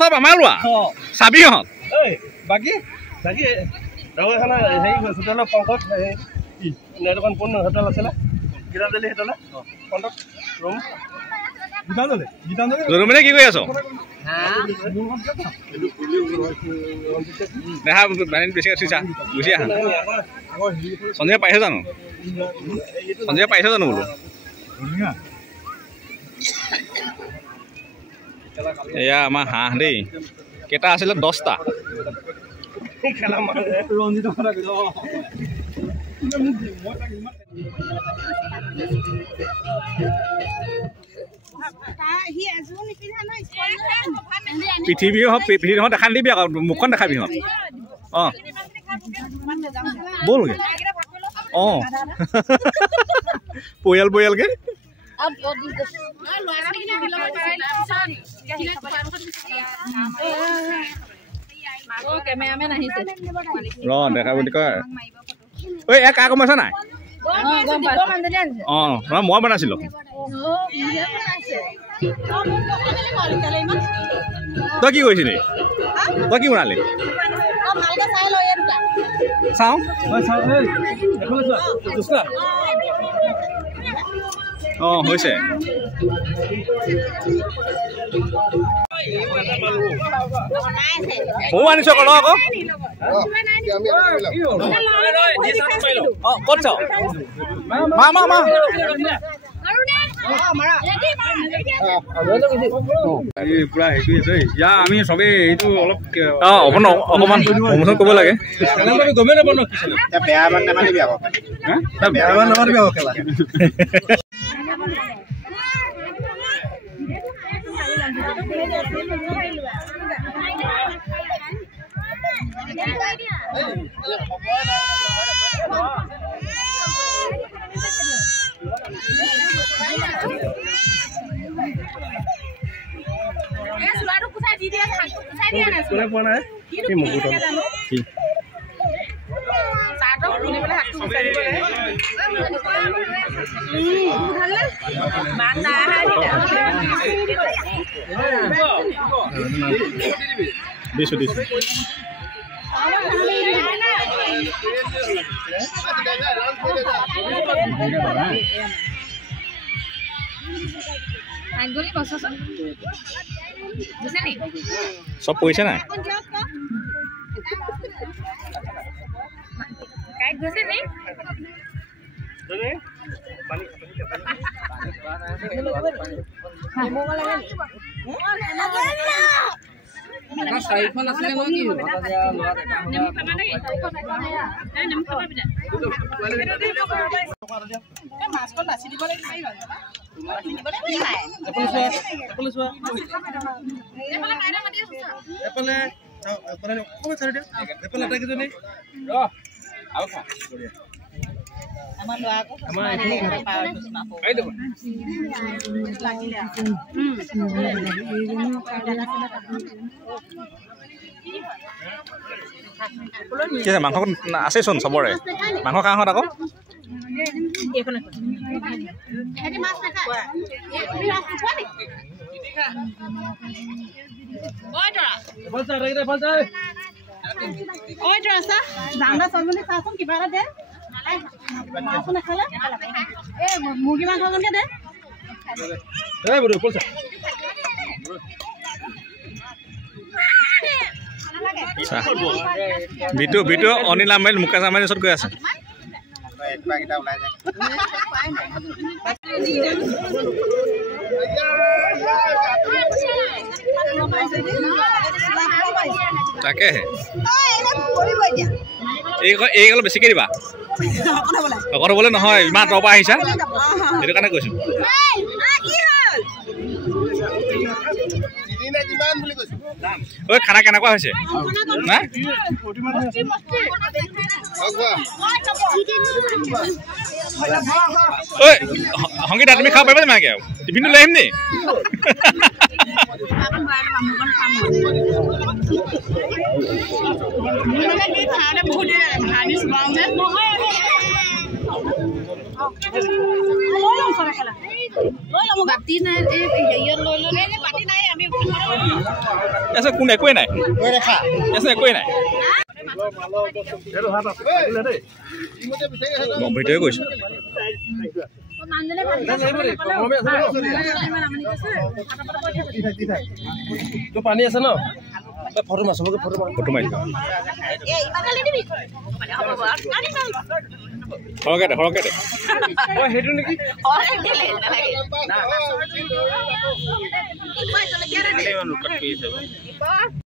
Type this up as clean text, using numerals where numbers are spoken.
সব আমাৰ লোৱা চাবিহঁত বাকী বাকী আৰু এখন হেৰি হোটেল পংকজ দোকান কোন হোটেল আছিলে গীতাঞ্জলি হোটেল পংকজ ৰুম মানে কি কৰি আছ দেখা বেছি চা গুচি আহা সন্ধিয়া পাইছে জানো বোলো এয়া আমাৰ হাঁহ দেই কেইটা আছিলে 10টা পৃথিৱী দেখা দিবি আকৌ মুখখন দেখাবি হঁত অঁ ব'লগে অঁ পৰিয়ালকে দেখা বুলি কয় ঐ এক কা গম পাইছা নাই অঁ মই বনাইছিলো তই কি কৰিছিলি তই কি বনালি চাওঁ অঁ হৈছে ময়ো আনিছো আকৌ আকৌ ক'ত চাওঁ পুৰা হেৰি আছে ইয়াৰ আমি চবেই এইটো অলপ অকণমান ক'ব লাগে গমেই নাপাওঁ ন বেয়া মান নামানিবি আকৌ বেয়া মান নামানিবি আকৌ খেলা দিছো সব পইচা নাই চাইফোন আছে নে কি মাছখন বাছি দিব লাগিব মাংস আছেচোন চবৰে মাংস কাহঁত আকৌ মুৰ্গী মাংসকে দে বিটু অনিল আম্বানী মুকেশ আম্বানীৰ ওচৰত গৈ আছে তাকেহে এই অলপ বেছিকৈ দিবা অকণ হ'বলৈ নহয় ইমান আঁতৰৰ পৰা আহিছা সেইটো কাৰণে কৈছোঁ ঐ খানা কেনেকুৱা হৈছে ঐ সংগীতা তুমি খাব পাৰিবা নাকি আৰু টিফিনটো লৈ আহিম নি বাতি নাই এই হেৰিয়ত লৈ লৈ বাতি নাই আমি এছে কোন একোৱে নাই ৰেখা এছে একোৱে নাই ভিতৰে গৈছো পানী আছে ন ফটো মাছ ফটো মাৰি সৰহকে দে সেইটো নেকি